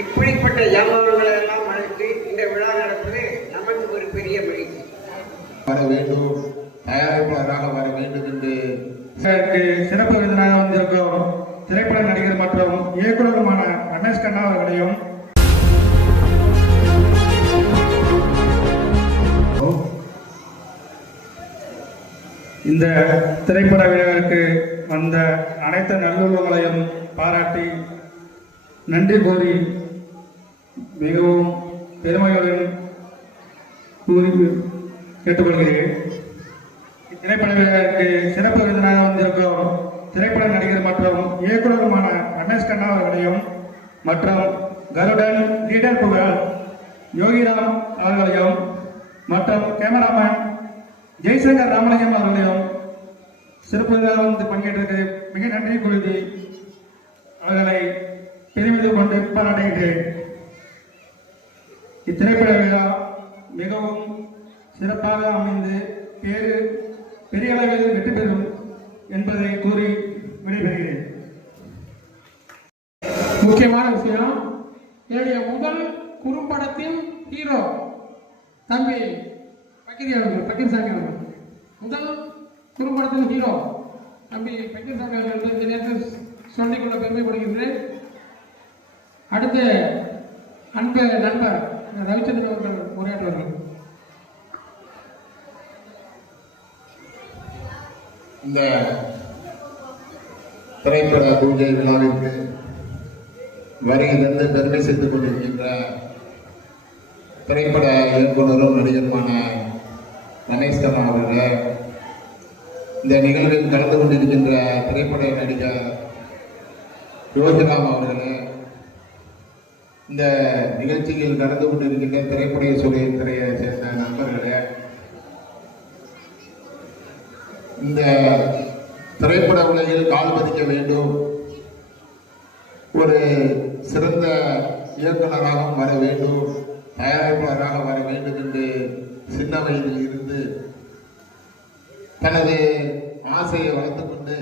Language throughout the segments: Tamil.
இப்படிப்பட்ட ஏமாற்றங்களை எல்லாம் மறைத்து இந்த விழா நடப்பது நமக்கு ஒரு பெரிய மகிழ்ச்சி. வர வேண்டும், தயாரிப்பாளராக வர வேண்டும் என்று சிறப்பு விருந்தினராக வந்திருக்கும் திரைப்பட நடிகர் மற்றும் இயக்குநருமான ரமேஷ் கண்ணா அவர்களையும் இந்த திரைப்பட விழாவிற்கு வந்த அனைத்து நல்லுள்ளங்களையும் பாராட்டி நன்றி கூறி மிகவும் பெருமையுடன் கூறி கேட்டுக்கொள்கிறேன். திரைப்பட விழாவிற்கு சிறப்பு விருந்தினராக வந்திருக்கும் திரைப்பட நடிகர் மற்றும் இயக்குநருமான ரமேஷ் கண்ணா அவர்களையும் மற்றும் கருடன் லீடர் புகழ் யோகிராம் அவர்களையும் மற்றும் கேமராமேன் ஜெய்சங்கர் ராமலிங்கம் அவர்களையும் சிறப்பு வந்து பங்கேற்று மிக நன்றி கூறி அவர்களை பெருமிதம் கொண்டு பாராட்டுகிறேன். இத்திரைப்பட விழா மிகவும் சிறப்பாக அமைந்து பெரிய அளவில் வெற்றி பெறும் என்பதை கூறி விடைபெறுகிறேன். முக்கியமான விஷயம், என்னுடைய முதல் குறும்படத்தின் ஹீரோ தம்பி பக்கீர்சாமி அவர்கள் முதல் குறும்படத்தின் ஹீரோ தம்பி பக்கீர்சாமி அவர்கள் இந்த நேரத்தில் சொல்லிக்கொள்ள பெருமைப்படுகின்றேன். அடுத்த அன்பு நண்பர் ரவிச்சந்திரன் அவர்கள் உரையாற்றுவார்கள். இந்த திரைப்பட பூஜை விழாவிற்கு வருகை தந்து பெருமை சேர்த்துக் கொண்டிருக்கின்ற திரைப்பட இயக்குநரும் நடிகருமான ரமேஷ் கண்ணா அவர்கள், இந்த நிகழ்வில் கலந்து கொண்டிருக்கின்ற திரைப்பட நடிகர் யோகிராம் அவர்களே, இந்த நிகழ்ச்சியில் கலந்து கொண்டிருக்கின்ற திரையை சேர்ந்த நண்பர்களே, இந்த திரைப்பட உலகில் கால் பதிக்க வேண்டும், ஒரு சிறந்த இயக்குநராக வர வேண்டும், தயாரிப்பாளராக வர வேண்டும் என்று சின்ன வயதில் இருந்து தனது ஆசையை வளர்த்துக் கொண்டு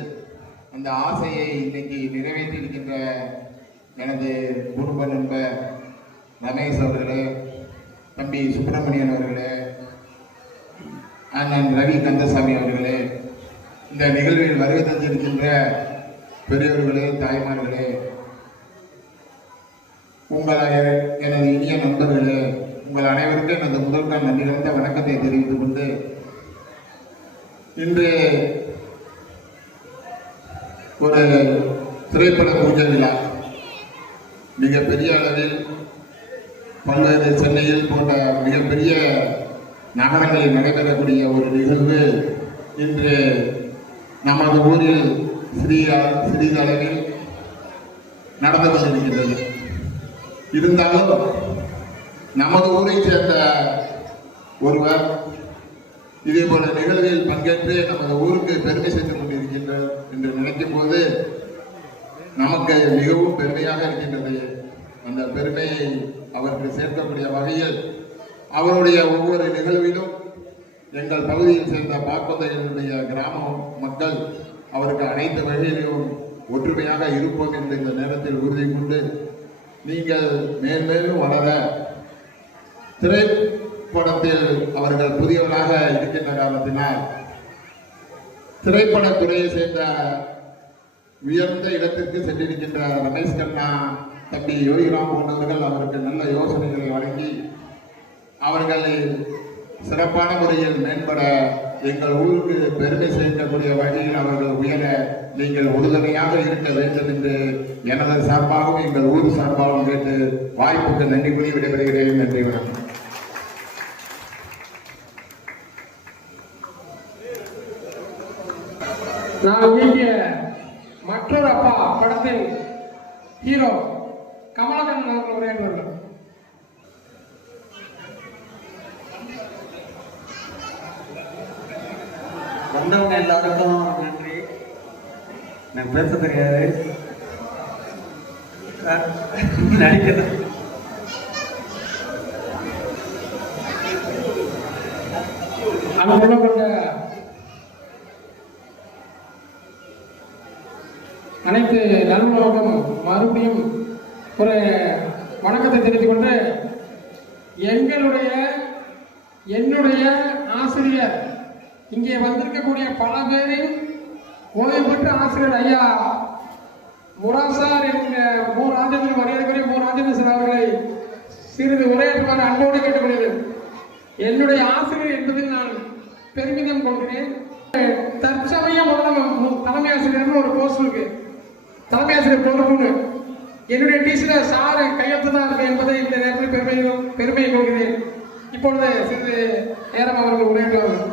அந்த ஆசையை இன்னைக்கு நிறைவேற்றியிருக்கின்ற எனது குடும்ப நண்பர் ரமேஷ் அவர்களே, தம்பி சுப்பிரமணியன் அவர்களே, அண்ணன் ரவி கந்தசாமி அவர்களே, இந்த நிகழ்வில் வருகை தந்திருக்கின்ற பெரியவர்களே, தாய்மார்களே, எனது இனிய நண்பர்களே, உங்கள் அனைவருக்கும் எனது முதல் நாள் நன்றி கலந்த வணக்கத்தை தெரிவித்துக் கொண்டு, இன்று ஒரு திரைப்பட பூஜை விழா மிகப்பெரிய அளவில் பல்வேறு சென்னையில் போன்ற மிகப்பெரிய நகரங்களில் நடைபெறக்கூடிய ஒரு நிகழ்வு இன்று நமது ஊரில் சிறிதளவில் நடந்து கொண்டிருக்கின்றது. இருந்தாலும் நமது ஊரை சேர்ந்த ஒருவர் இதே போல நிகழ்வில் பங்கேற்று நமது ஊருக்கு பெருமை சேர்த்துக் கொண்டிருக்கின்றார் என்று நினைக்கும் போது நமக்கு மிகவும் பெருமையாக இருக்கின்றது. அந்த பெருமையை அவருக்கு சேர்க்கக்கூடிய வகையில் அவருடைய ஒவ்வொரு நிகழ்விலும் எங்கள் பகுதியில் சேர்ந்த பாக்கொந்தைகளுடைய கிராம மக்கள் அவருக்கு அனைத்து வகையிலும் ஒற்றுமையாக இருப்போம் என்று இந்த நேரத்தில் உறுதி கொண்டு, நீங்கள் மேன்மேலும் வளர, திரைப்படத்தில் அவர்கள் புதியவராக இருக்கின்ற காரணத்தினால் திரைப்படத்துறையை சேர்ந்த உயர்ந்த இடத்திற்கு சென்றிருக்கின்ற ரமேஷ் கண்ணா, தம்பி யோகிராம் போன்றவர்கள் அவருக்கு நல்ல யோசனைகளை வழங்கி அவர்களை சிறப்பான முறையில் மேம்பட, எங்கள் ஊருக்கு பெருமை சேர்க்கக்கூடிய வகையில் அவர்கள் உயர நீங்கள் உறுதுணையாக இருக்க வேண்டும் என்று எனது சார்பாகவும் எங்கள் ஊர் சார்பாகவும் கேட்டு வாய்ப்புக்கு நன்றி கூறி விடைபெறுகிறேன். நன்றி, வணக்கம். நான் இயக்கிய மற்றொரு அப்பா படத்தின் ஹீரோ கமலஹாசன் அவர்கள் உரையாற்றுவார்கள். வந்தவங்க எல்லாருக்கும் நன்றி. நான் பேச தெரியாது, நடிக்கிறது அன்புள்ள கொண்ட அனைத்து நல்லுறவுக்கும் மறுபடியும் ஒரு வணக்கத்தை தெரிவித்துக் கொண்டு என்னுடைய ஆசிரியர் இங்கே வந்திருக்கக்கூடிய பல பேரின் ஓய்வு பெற்ற ஆசிரியர் ஐயா முராசார் என்கிற மு ராஜேந்திரன் மரியாதைக்குரிய மு ராஜேந்திரன் சார் அவர்களை சிறிது உரையாற்றுமாறு அன்போடு கேட்டுக்கொள்கிறேன். என்னுடைய ஆசிரியர் என்பதில் நான் பெருமிதம் கொள்கிறேன். தற்சமயம் தலைமை ஆசிரியர் ஒரு போஸ்ட் இருக்கு, தலைமை ஆசிரியர் பொறுப்புன்னு. என்னுடைய டீச்சர சாரு கையெழுத்து தான் இருக்கு என்பதை இந்த நேரத்தில் பெருமையை கொள்கிறேன். இப்பொழுது சிறிது நேரம் அவர்கள் உரையாற்றுவார்கள்.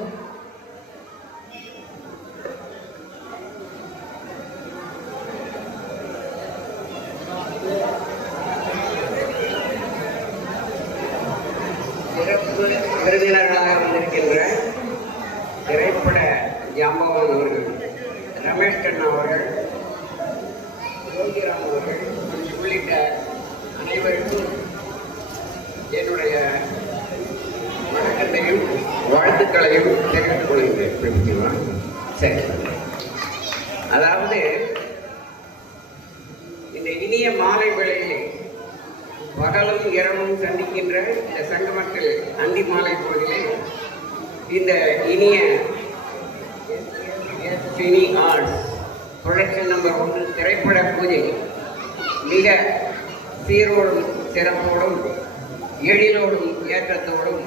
சிறப்பு விருந்தினர்களாக வந்திருக்கின்ற திரைப்பட ஜாம்பவான் அவர்கள், ரமேஷ் கண்ணா அவர்கள், யோகிராம் அவர்கள் உள்ளிட்ட அனைவருக்கும் என்னுடைய வணக்கத்தையும் வாழ்த்துக்களையும் தெரிவித்துக் கொள்கிறேன். சரி, அதாவது இந்த இனிய மாலை வேளையில் பகலும் இரவும் சந்திக்கின்ற இந்த சங்க மக்கள் அந்தி மாலை பொழுதிலே இந்த இனிய சினி ஆர்ட்ஸ் ப்ரொடக்ஷன் நம்பர் 1 திரைப்பட பூஜை மிக சீரோடும் சிறப்போடும் எழிலோடும் ஏற்றத்தோடும்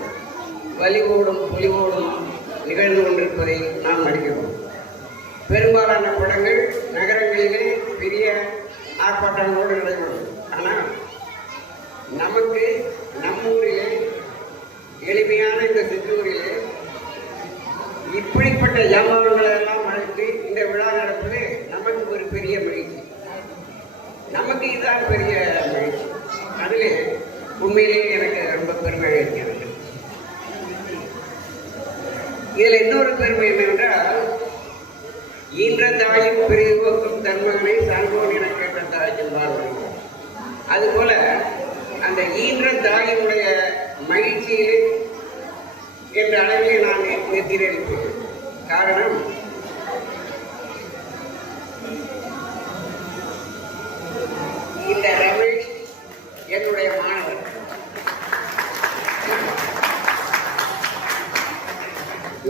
வலிவோடும் பொலிவோடும் நிகழ்ந்து கொண்டிருப்பதை நாம் அறிகிறோம். பெரும்பாலான படங்கள் நகரங்களிலே பெரிய ஆர்ப்பாட்டங்களோடு நடைபெறும். ஆனால் நமக்கு நம்மூரிலே எளிமையான இந்த சிற்றூரிலே இப்படிப்பட்ட ஜாம்பவான்களை எல்லாம் அழைத்து இந்த விழா நடப்பது நமக்கு ஒரு பெரிய மகிழ்ச்சி. நமக்கு இதுதான் பெரிய மகிழ்ச்சி. அதிலே உண்மையிலேயே எனக்கு ரொம்ப பெருமை இருக்கிறது. இதுல இன்னொரு பெருமை என்னவென்றால், ஈன்ற தாயும் பிரிவுக்கும் தன்மகனை சான்றோன் என கேட்ட தாயும் வாழ்வாங்க. அதுபோல அந்த ஈன்ற தாயினுடைய மகிழ்ச்சியிலே என்ற அளவிலே நான் நிறுத்தியிருப்பேன். காரணம், இந்த ரமேஷ் என்னுடைய மாணவர்.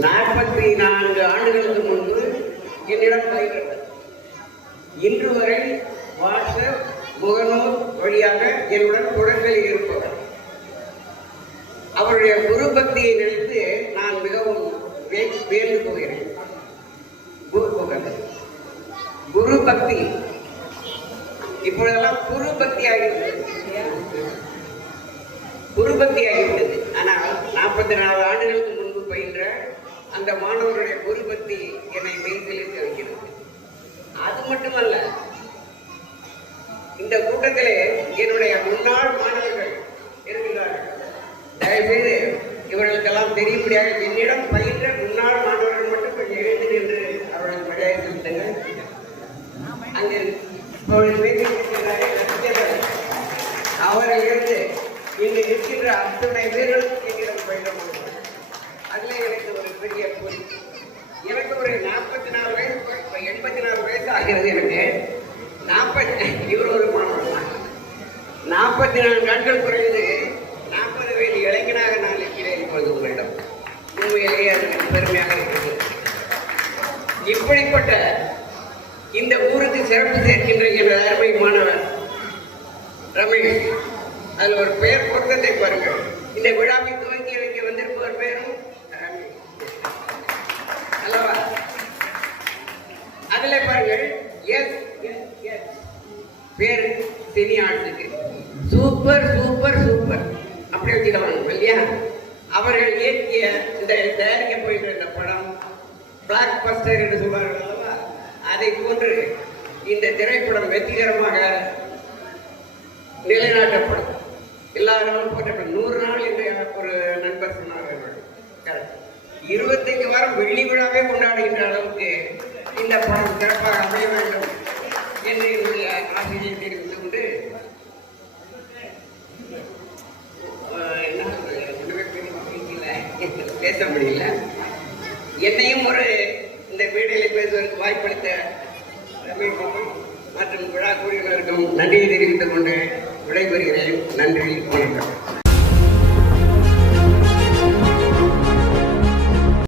நாற்பத்தி 4 ஆண்டுகளுக்கு முன்பு என்னிடம் பயின்றார். இன்று வரை வாட்ஸ்அப் முகநூல் வழியாக என்னுடன் தொடர்பில் இருப்பவர். அவருடைய குரு பக்தியை நினைத்து நான் மிகவும் வேண்டு போகிறேன். குரு பக்தி இப்பொழுதெல்லாம் குரு பக்தி ஆகிவிட்டது. குரு பக்தி ஆகிவிட்டது. ஆனால் 44 ஆண்டுகளுக்கு முன்பு பயின்ற அந்த மாணவருடைய குரு பக்தி என்னை மெய்சிலிருக்க வைக்கிறது. அது மட்டுமல்ல, இந்த கூட்டத்திலே என்னுடைய முன்னாள் மாணவர்கள் இருக்கிறார்கள். தயவுசெய்து இவர்களுக்கெல்லாம் தெரியும்படியாக என்னிடம் பயின்ற முன்னாள் மாணவர்கள் மட்டும் கொஞ்சம் எழுந்து நின்று அவர்களுக்கு மரியாதை செலுத்துங்கள். அங்கு அவர்கள் இருந்து இங்கு நிற்கின்ற அத்தனை பேர்கள் என்னிடம் பயின்ற முடியும். அதுல எனக்கு ஒரு பெரிய பொறி. எனக்கு ஒரு 44 வயசு, 84 வயசு ஆகிறது. எனக்கு 40, இவர் ஒரு மாணவன். 44 ஆண்டுகள் குறைந்து 40 வயது இளைஞனாக நான் இருக்கிறேன் இப்பொழுது உங்களிடம். உண்மையிலேயே அது பெருமையாக இருக்கிறது. இப்படிப்பட்ட இந்த ஊருக்கு சிறப்பு சேர்க்கின்ற எனது அருமை மாணவர் ரமேஷ். அதில் ஒரு பெயர் பொருத்தத்தை பாருங்கள். இந்த விழாவை துவங்கி வைக்க வந்திருப்பவர் பேரும் ரமேஷ் அல்லவா? அதில் பாருங்கள், எஸ் பேரு சினி ஆர்ட்ஸுக்கு சூப்பர் சூப்பர் சூப்பர் அப்படி வச்சுக்கலாம் இல்லையா? அவர்கள் இயக்கிய இந்த தயாரிக்க போயிட்டு இந்த படம் பிளாக் பஸ்டர் என்று சொல்வார்கள் அல்லவா? அதை போன்று இந்த திரைப்படம் வெற்றிகரமாக நிலைநாட்டப்படும். எல்லாரும் போட்ட 100 நாள் என்று ஒரு நண்பர் சொன்னார்கள். 25 வாரம் வெள்ளி விழாவே கொண்டாடுகின்ற அளவுக்கு இந்த படம் சிறப்பாக அமைய வேண்டும் என்று என்னுடைய ஆசிரியை தெரிவித்துக் கொண்டு பேச முடியல. என்னையும் ஒரு இந்த மேடையில் பேசுவதற்கு வாய்ப்பளித்த ரமேஷ் மற்றும் விழா குழுவினருக்கும் நன்றியை தெரிவித்துக் கொண்டு விடைபெறுகிறேன். நன்றி, வணக்கம்.